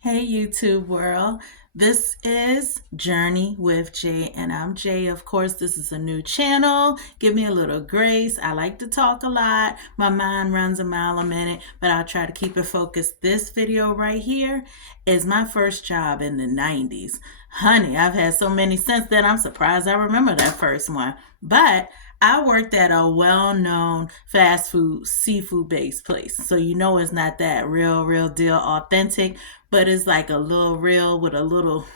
Hey YouTube world, this is Journey with Jay, and I'm Jay. Of course, this is a new channel. Give me a little grace. I like to talk a lot. My mind runs a mile a minute, but I'll try to keep it focused. This video right here is my first job in the 90s. Honey, I've had so many since then, I'm surprised I remember that first one. But I worked at a well-known fast food, seafood-based place. So you know it's not that real deal authentic, but it's like a little real with a little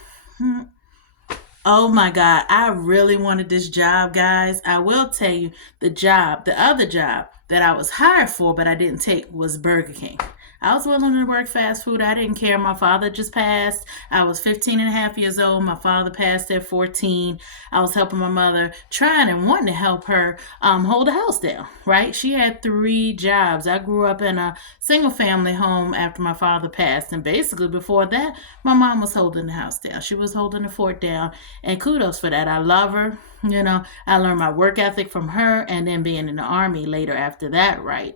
oh my God, I really wanted this job, guys. I will tell you the other job that I was hired for, but I didn't take was Burger King. I was willing to work fast food. I didn't care. My father just passed. I was 15 and a half years old. My father passed at 14. I was helping my mother, trying and wanting to help her hold the house down, right? She had three jobs. I grew up in a single family home after my father passed. And basically, before that, my mom was holding the house down. She was holding the fort down. And kudos for that. I love her. I learned my work ethic from her and then being in the army later after that, right?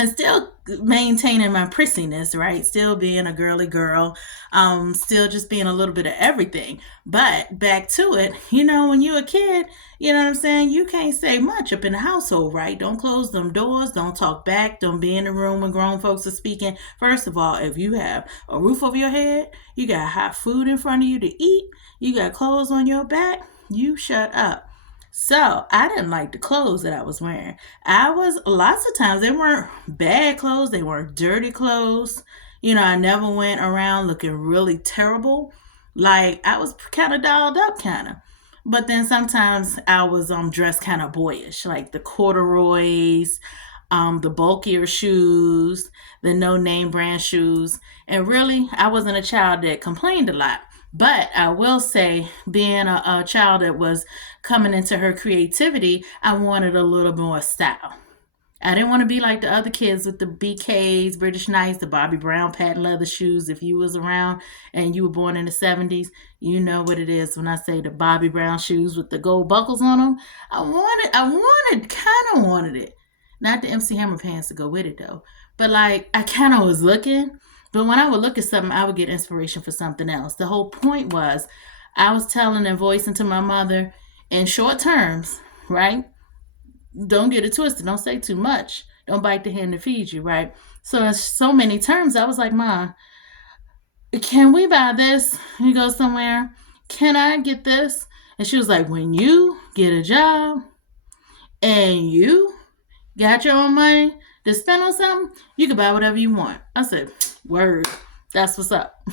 And still maintaining my prissiness, right? Still being a girly girl, still just being a little bit of everything. But back to it, when you're a kid, you know what I'm saying? You can't say much up in the household, right? Don't close them doors. Don't talk back. Don't be in the room when grown folks are speaking. First of all, if you have a roof over your head, you got hot food in front of you to eat, you got clothes on your back, you shut up. So I didn't like the clothes that I was wearing. I was lots of times they weren't bad clothes, they weren't dirty clothes. I never went around looking really terrible. Like I was kind of dolled up, kind of. But then sometimes I was dressed kind of boyish, like the corduroys, the bulkier shoes, the no name brand shoes. And really, I wasn't a child that complained a lot. But I will say, being a child that was coming into her creativity, I wanted a little more style. I didn't want to be like the other kids with the BKs, British Knights, the Bobby Brown patent leather shoes. If you was around and you were born in the 70s, you know what it is when I say the Bobby Brown shoes with the gold buckles on them. Kind of wanted it. Not the MC Hammer pants to go with it though. But like, I kind of was looking. But when I would look at something, I would get inspiration for something else. The whole point was I was telling and voicing to my mother in short terms, right? Don't get it twisted. Don't say too much. Don't bite the hand that feeds you, right? So in so many terms, I was like, "Mom, can we buy this? You go somewhere. Can I get this?" And she was like, "When you get a job and you got your own money to spend on something, you can buy whatever you want." I said, "Word. That's what's up."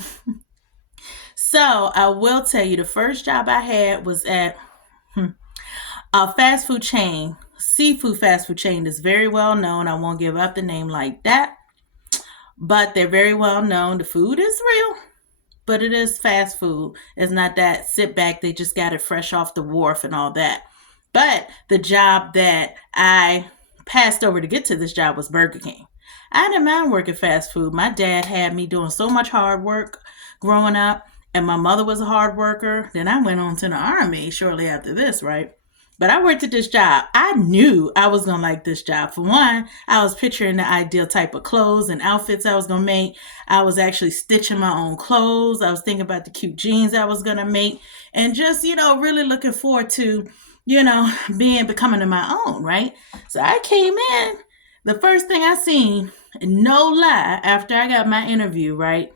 So I will tell you, the first job I had was at a fast food chain, seafood fast food chain that's very well known. I won't give up the name like that, but they're very well known. The food is real, but it is fast food. It's not that sit back, they just got it fresh off the wharf and all that. But the job that I passed over to get to this job was Burger King. I didn't mind working fast food. My dad had me doing so much hard work growing up, and my mother was a hard worker. Then I went on to the army shortly after this, right? But I worked at this job. I knew I was going to like this job. For one, I was picturing the ideal type of clothes and outfits I was going to make. I was actually stitching my own clothes. I was thinking about the cute jeans I was going to make. And just, really looking forward to, becoming my own, right? So I came in. The first thing I seen, no lie, after I got my interview, right?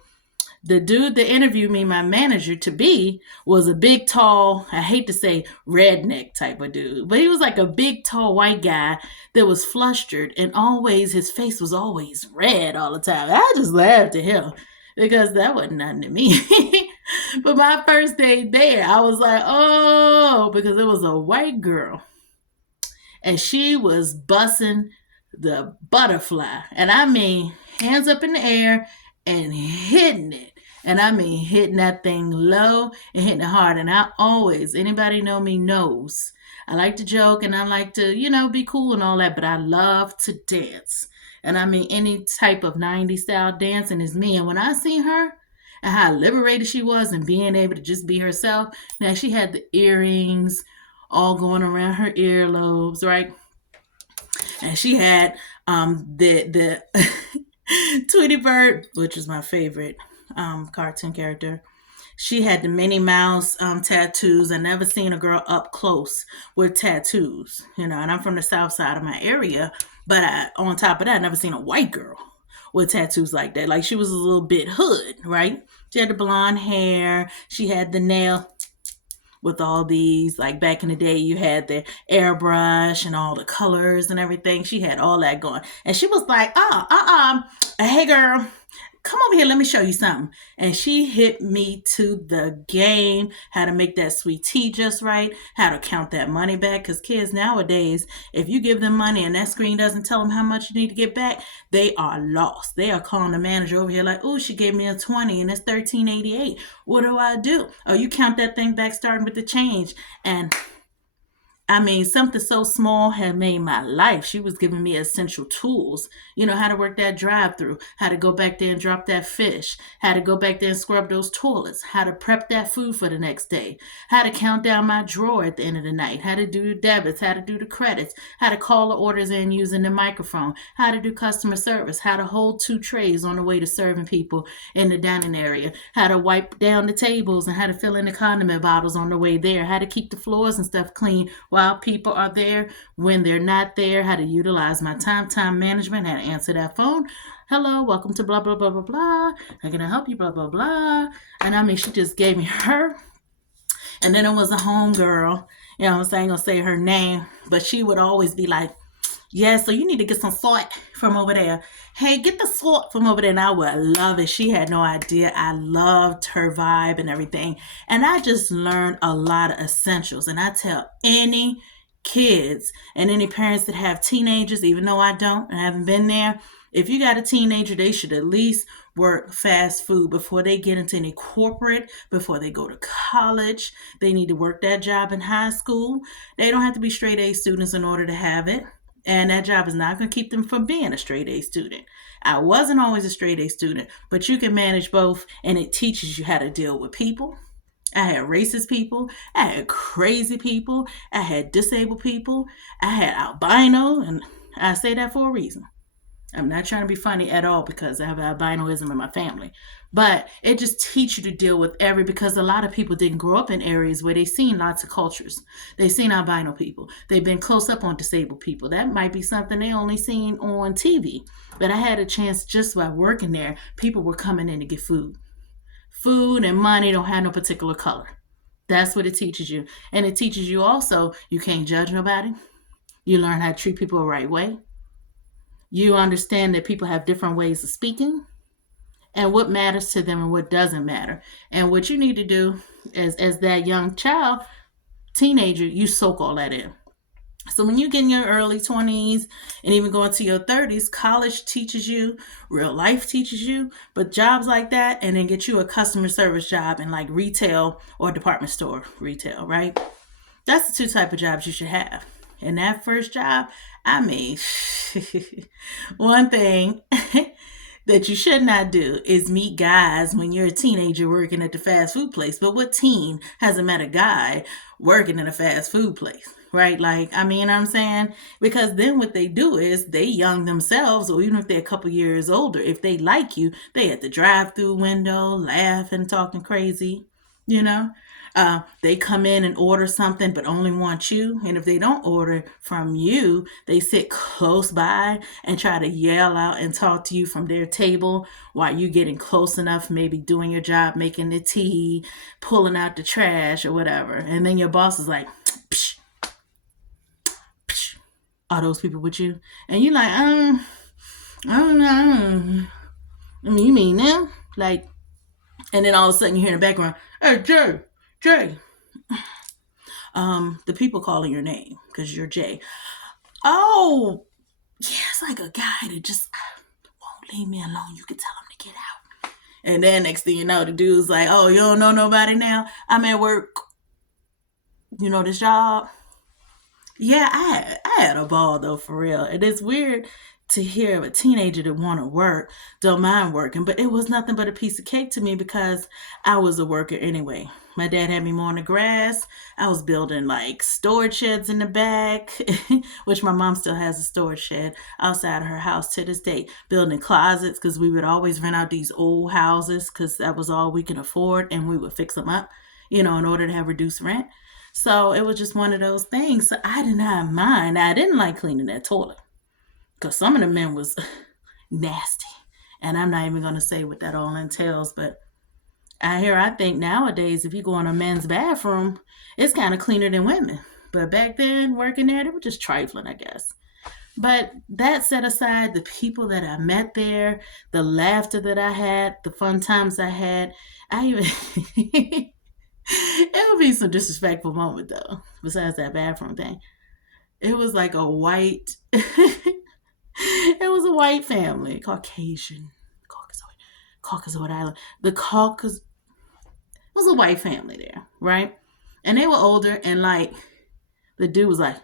The dude that interviewed me, my manager to be, was a big, tall, I hate to say redneck type of dude, but he was like a big, tall white guy that was flustered, and always his face was always red all the time. I just laughed at him because that wasn't nothing to me. But my first day there, I was like, oh, because it was a white girl and she was bussing the butterfly. And I mean, hands up in the air and hitting it. And I mean, hitting that thing low and hitting it hard. And I always, anybody know me knows, I like to joke and I like to, be cool and all that, but I love to dance. And I mean, any type of 90s style dancing is me. And when I see her and how liberated she was and being able to just be herself, now she had the earrings all going around her earlobes, right? And she had the Tweety Bird, which is my favorite cartoon character. She had the Minnie Mouse tattoos. I never seen a girl up close with tattoos, and I'm from the south side of my area. But on top of that, I never seen a white girl with tattoos like that. Like she was a little bit hood, right? She had the blonde hair. She had the nail with all these, like back in the day, you had the airbrush and all the colors and everything. She had all that going. And she was like, hey girl, come over here, let me show you something. And she hit me to the game, how to make that sweet tea just right, how to count that money back. Because kids nowadays, if you give them money and that screen doesn't tell them how much you need to get back, they are lost. They are calling the manager over here like, oh, she gave me a 20 and it's 13.88. What do I do? Oh, you count that thing back starting with the change. And I mean, something so small had made my life. She was giving me essential tools. How to work that drive through, how to go back there and drop that fish, how to go back there and scrub those toilets, how to prep that food for the next day, how to count down my drawer at the end of the night, how to do the debits, how to do the credits, how to call the orders in using the microphone, how to do customer service, how to hold 2 trays on the way to serving people in the dining area, how to wipe down the tables and how to fill in the condiment bottles on the way there, how to keep the floors and stuff clean while people are there, when they're not there, how to utilize my time management, how to answer that phone. Hello, welcome to blah, blah, blah, blah, blah. How can I help you? Blah, blah, blah. And I mean, she just gave me her. And then it was a home girl. I'm saying, I'm going to say her name, but she would always be like, yeah, so you need to get some salt from over there. Hey, get the salt from over there. And I would love it. She had no idea. I loved her vibe and everything. And I just learned a lot of essentials. And I tell any kids and any parents that have teenagers, even though I don't and haven't been there, if you got a teenager, they should at least work fast food before they get into any corporate, before they go to college. They need to work that job in high school. They don't have to be straight A students in order to have it. And that job is not going to keep them from being a straight A student. I wasn't always a straight A student, but you can manage both, and it teaches you how to deal with people. I had racist people. I had crazy people. I had disabled people. I had albino, and I say that for a reason. I'm not trying to be funny at all because I have albinoism in my family. But it just teaches you to deal with because a lot of people didn't grow up in areas where they've seen lots of cultures. They've seen albino people. They've been close up on disabled people. That might be something they only seen on TV. But I had a chance just by working there, people were coming in to get food. Food and money don't have no particular color. That's what it teaches you. And it teaches you also you can't judge nobody. You learn how to treat people the right way. You understand that people have different ways of speaking and what matters to them and what doesn't matter. And what you need to do as that young child, teenager, you soak all that in. So when you get in your early 20s and even going to your 30s, college teaches you, real life teaches you, but jobs like that, and then get you a customer service job in like retail or department store retail, right? That's the 2 type of jobs you should have. And that first job, I mean, one thing that you should not do is meet guys when you're a teenager working at the fast food place. But what teen hasn't met a guy working in a fast food place? Right? Like, I mean, you know what I'm saying? Because then what they do is they young themselves, or even if they're a couple years older, if they like you, they at the drive-through window, laughing, talking crazy, you know? They come in and order something but only want you. And if they don't order from you, they sit close by and try to yell out and talk to you from their table while you getting close enough, maybe doing your job, making the tea, pulling out the trash or whatever. And then your boss is like, psh, psh, are those people with you? And you're like, I don't know. I mean, you mean them? Like, and then all of a sudden you hear in the background, hey, Jay, the people calling your name because you're Jay. Oh, yeah, it's like a guy that just won't leave me alone. You can tell him to get out. And then next thing you know, the dude's like, oh, you don't know nobody now? I'm at work. You know this job? Yeah, I had a ball though, for real. And it's weird to hear of a teenager that want to work, don't mind working, but it was nothing but a piece of cake to me because I was a worker anyway. My dad had me mowing the grass. I was building like storage sheds in the back, which my mom still has a storage shed outside of her house to this day, building closets because we would always rent out these old houses because that was all we could afford and we would fix them up, in order to have reduced rent. So it was just one of those things. So I did not mind. I didn't like cleaning that toilet because some of the men was nasty. And I'm not even going to say what that all entails, but I think nowadays, if you go in a men's bathroom, it's kind of cleaner than women. But back then, working there, they were just trifling, I guess. But that set aside, the people that I met there, the laughter that I had, the fun times I had, I even it would be some disrespectful moment though. Besides that bathroom thing, it was like a white. It was a white family, Caucasian, Caucasoid Island. The Caucas was a white family there, right? And they were older, and like the dude was like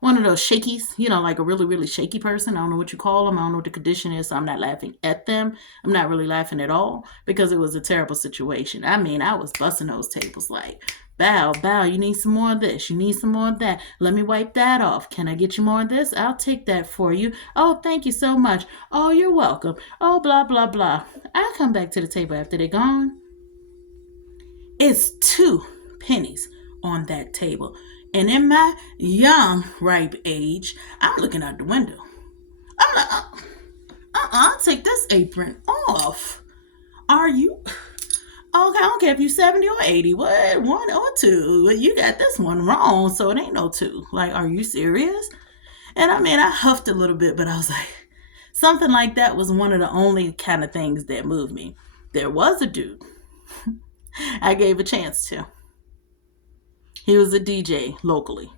one of those shakies, like a really, really shaky person. I don't know what you call them. I don't know what the condition is, so I'm not laughing at them. I'm not really laughing at all because it was a terrible situation. I mean, I was busting those tables like, bow, bow, you need some more of this. You need some more of that. Let me wipe that off. Can I get you more of this? I'll take that for you. Oh, thank you so much. Oh, you're welcome. Oh, blah, blah, blah. I come back to the table after they're gone. It's 2 pennies on that table. And in my young, ripe age, I'm looking out the window. I'm like, take this apron off. Are you? Okay, I don't care if you're 70 or 80. What? 1 or 2? You got this one wrong, so it ain't no 2. Like, are you serious? And I mean, I huffed a little bit, but I was like, something like that was one of the only kind of things that moved me. There was a dude I gave a chance to. He was a DJ locally.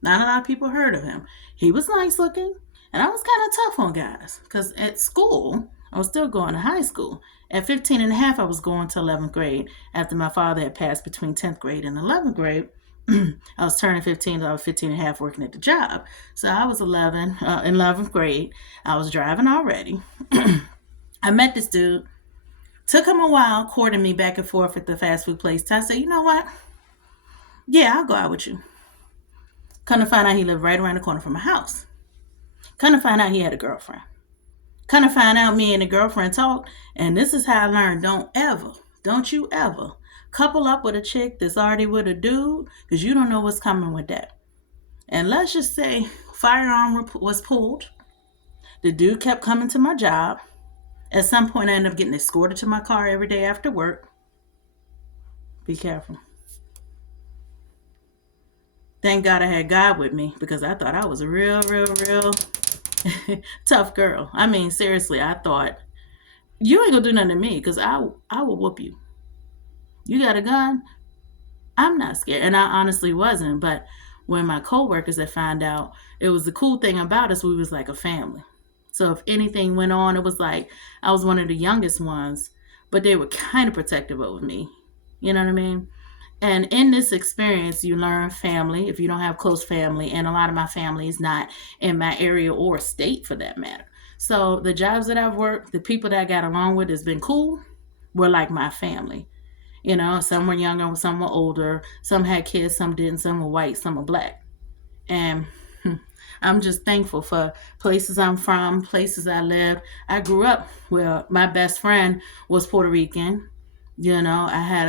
Not a lot of people heard of him. He was nice looking, and I was kind of tough on guys because at school, I was still going to high school. At 15 and a half, I was going to 11th grade after my father had passed between 10th grade and 11th grade. I was turning 15, I was 15 and a half working at the job. So I was 11th grade. I was driving already. I met this dude. Took him a while courting me back and forth at the fast food place. I said, you know what? Yeah, I'll go out with you. Come to find out he lived right around the corner from my house. Come to find out he had a girlfriend. Come to find out me and the girlfriend talked. And this is how I learned. Don't you ever couple up with a chick that's already with a dude because you don't know what's coming with that. And let's just say firearm was pulled. The dude kept coming to my job. At some point, I ended up getting escorted to my car every day after work. Be careful. Thank God I had God with me because I thought I was a real, real, real tough girl. I mean, seriously, I thought, you ain't gonna do nothing to me because I will whoop you. You got a gun? I'm not scared. And I honestly wasn't. But when my coworkers had found out, it was the cool thing about us, we was like a family. So if anything went on, it was like I was one of the youngest ones, but they were kind of protective over me. You know what I mean? And in this experience, you learn family if you don't have close family. And a lot of my family is not in my area or state for that matter. So the jobs that I've worked, the people that I got along with has been cool, were like my family. Some were younger, some were older, some had kids, some didn't, some were white, some were black. And I'm just thankful for places I'm from, places I lived. I grew up where my best friend was Puerto Rican. I had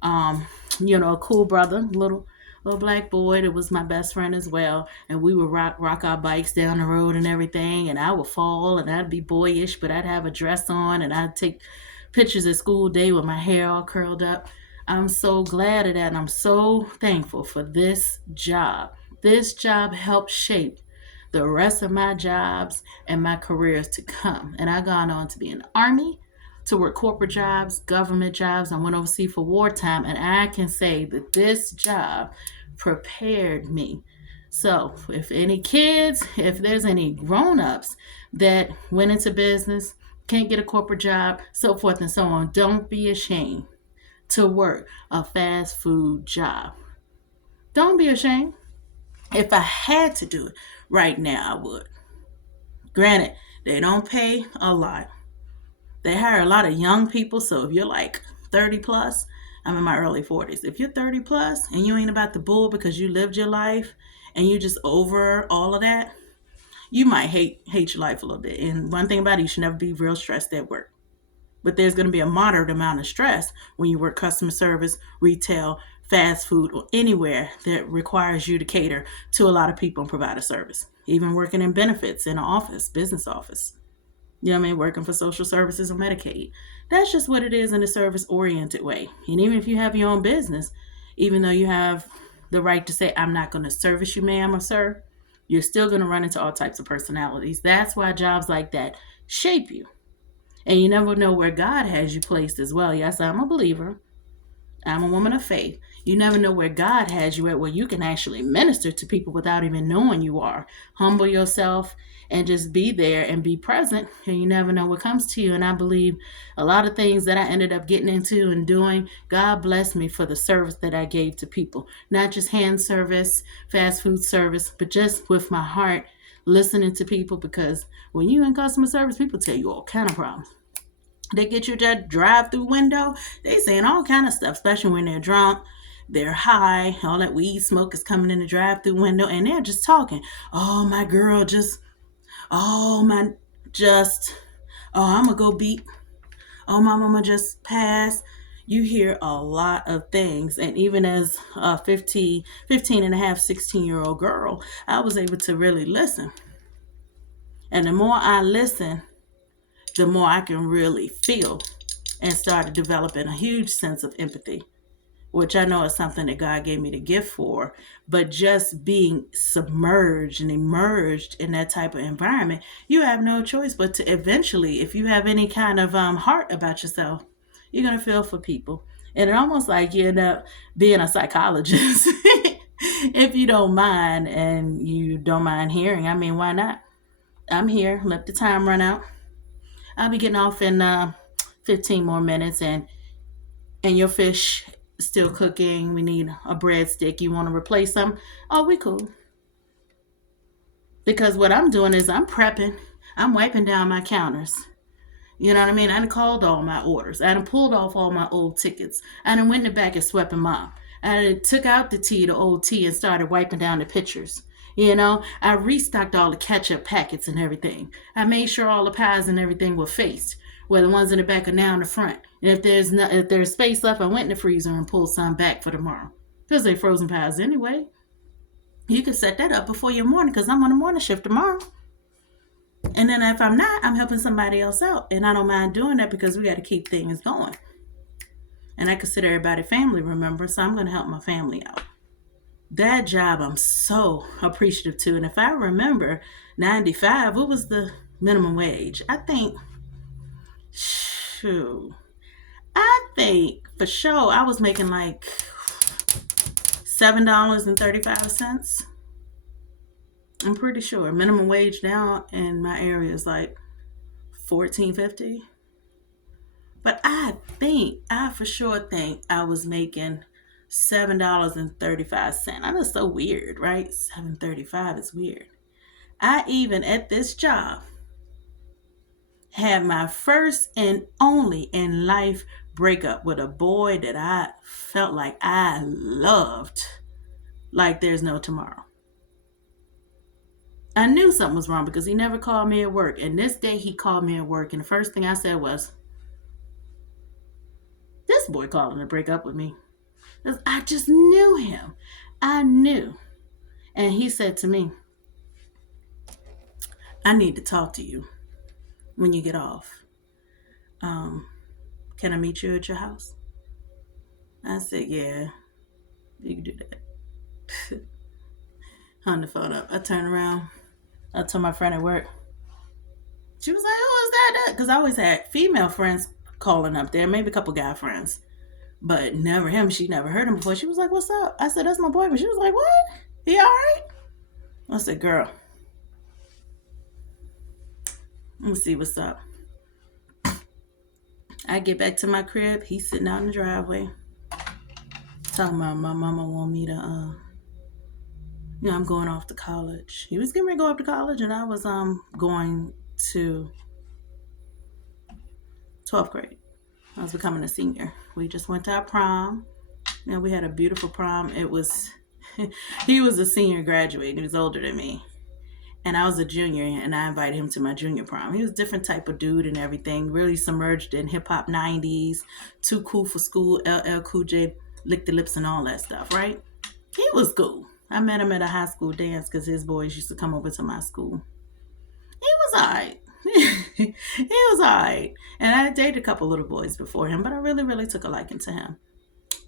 a cool brother, little black boy that was my best friend as well. And we would rock our bikes down the road and everything. And I would fall and I'd be boyish, but I'd have a dress on and I'd take pictures at school day with my hair all curled up. I'm so glad of that. And I'm so thankful for this job. This job helped shape the rest of my jobs and my careers to come. And I've gone on to be in the Army, to work corporate jobs, government jobs. I went overseas for wartime, and I can say that this job prepared me. So if there's any grown-ups that went into business, can't get a corporate job, so forth and so on, don't be ashamed to work a fast food job. Don't be ashamed. If I had to do it right now, I would. Granted, they don't pay a lot. They hire a lot of young people, so if you're like 30 plus, I'm in my early 40s. If you're 30 plus and you ain't about the bull because you lived your life and you just over all of that, you might hate your life a little bit. And one thing about it, you should never be real stressed at work. But there's going to be a moderate amount of stress when you work customer service, retail, fast food, or anywhere that requires you to cater to a lot of people and provide a service. Even working in benefits in an office, business office. You know what I mean? Working for social services or Medicaid. That's just what it is in a service oriented way. And even if you have your own business, even though you have the right to say, I'm not going to service you, ma'am or sir, you're still going to run into all types of personalities. That's why jobs like that shape you. And you never know where God has you placed as well. Yes, I'm a believer. I'm a woman of faith. You never know where God has you at, where you can actually minister to people without even knowing you are. Humble yourself and just be there and be present. And you never know what comes to you. And I believe a lot of things that I ended up getting into and doing, God blessed me for the service that I gave to people. Not just hand service, fast food service, but just with my heart, listening to people. Because when you in customer service, people tell you all kind of problems. They get you that drive-through window. They saying all kind of stuff, especially when they're drunk, they're high, all that weed smoke is coming in the drive-through window, and they're just talking. Oh, my girl just, oh, my, just, oh, I'm going to go beat, oh, my mama just passed. You hear a lot of things. And even as a 15 and a half, 16-year-old girl, I was able to really listen. And the more I listen, the more I can really feel and started developing a huge sense of empathy, which I know is something that God gave me the gift for. But just being submerged and immersed in that type of environment, you have no choice but to eventually, if you have any kind of heart about yourself, you're going to feel for people. And it almost like you end up being a psychologist if you don't mind and you don't mind hearing. I mean, why not? I'm here. Let the time run out. I'll be getting off in 15 more minutes, and your fish still cooking. We need a breadstick. You want to replace them? Oh, we cool. Because what I'm doing is I'm prepping. I'm wiping down my counters. You know what I mean? I done called all my orders. I done pulled off all my old tickets. I done went in the back and swept them up. I done took out the old tea, and started wiping down the pictures. You know, I restocked all the ketchup packets and everything. I made sure all the pies and everything were faced, where the ones in the back are now in the front. And if there's space left, I went in the freezer and pulled some back for tomorrow. Because they're frozen pies anyway. You can set that up before your morning, because I'm on the morning shift tomorrow. And then if I'm not, I'm helping somebody else out. And I don't mind doing that because we got to keep things going. And I consider everybody family, remember? So I'm going to help my family out. That job I'm so appreciative to. And if I remember, 95, what was the minimum wage? I think for sure I was making like $7.35. I'm pretty sure. Minimum wage now in my area is like $14.50. But I for sure think I was making $7.35. I know it's so weird, right? $7.35 is weird. I even at this job had my first and only in life breakup with a boy that I felt like I loved like there's no tomorrow. I knew something was wrong because he never called me at work. And this day he called me at work, and the first thing I said was, this boy calling to break up with me. I just knew him. I knew. And he said to me, I need to talk to you when you get off. Can I meet you at your house? I said, yeah, you can do that. Hung the phone up. I turned around. I told my friend at work. She was like, who is that? Because I always had female friends calling up there, maybe a couple guy friends, but never him. She never heard him before. She was like, what's up? I said, that's my boyfriend. She was like, what? He all right? I said, girl, let me see what's up. I get back to my crib. He's sitting out in the driveway talking about my mama want me to I'm going off to college. He was getting ready to go off to college, and I was going to 12th grade. I was becoming a senior. We just went to our prom. We had a beautiful prom. It was he was a senior graduate. He was older than me. And I was a junior, and I invited him to my junior prom. He was a different type of dude and everything, really submerged in hip hop 90s, too cool for school, LL Cool J, lick the lips and all that stuff, right? He was cool. I met him at a high school dance because his boys used to come over to my school. He was all right. He was all right. And I dated a couple little boys before him, but I really, really took a liking to him.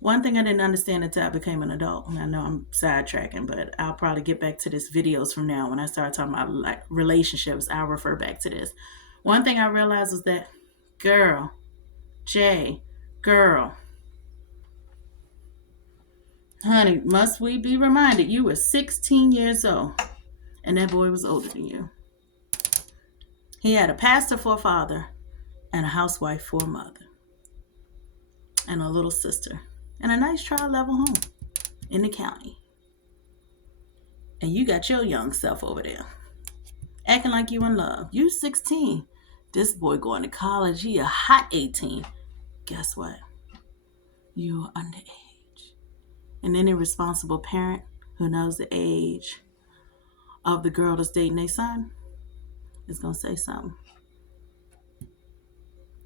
One thing I didn't understand until I became an adult, and I know I'm sidetracking, but I'll probably get back to this videos from now. When I start talking about like relationships, I'll refer back to this. One thing I realized was that, girl, Jay, girl, honey, must we be reminded you were 16 years old and that boy was older than you. He had a pastor for a father and a housewife for a mother and a little sister and a nice tri-level home in the county. And you got your young self over there acting like you in love. You 16. This boy going to college. He a hot 18. Guess what? You're underage. And any responsible parent who knows the age of the girl that's dating their son is going to say something.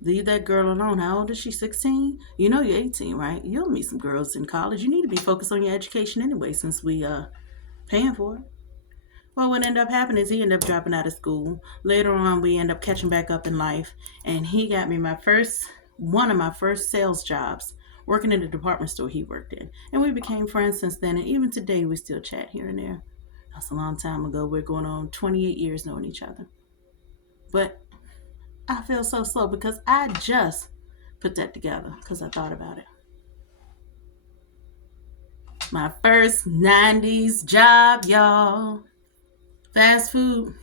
Leave that girl alone. How old is she? 16? You know you're 18, right? You'll meet some girls in college. You need to be focused on your education anyway, since we paying for it. Well, what ended up happening is he ended up dropping out of school. Later on, we ended up catching back up in life, and he got me one of my first sales jobs, working in the department store he worked in. And we became friends since then, and even today we still chat here and there. That's a long time ago. We're going on 28 years knowing each other. But I feel so slow because I just put that together because I thought about it. My first 90s job, y'all. Fast food,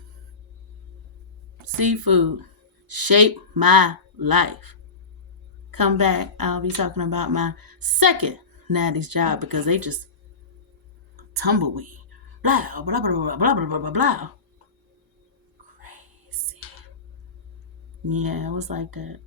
seafood, shaped my life. Come back, I'll be talking about my second 90s job because they just tumbleweed. Blah, blah, blah, blah, blah, blah, blah, blah. Crazy. Yeah, it was like that.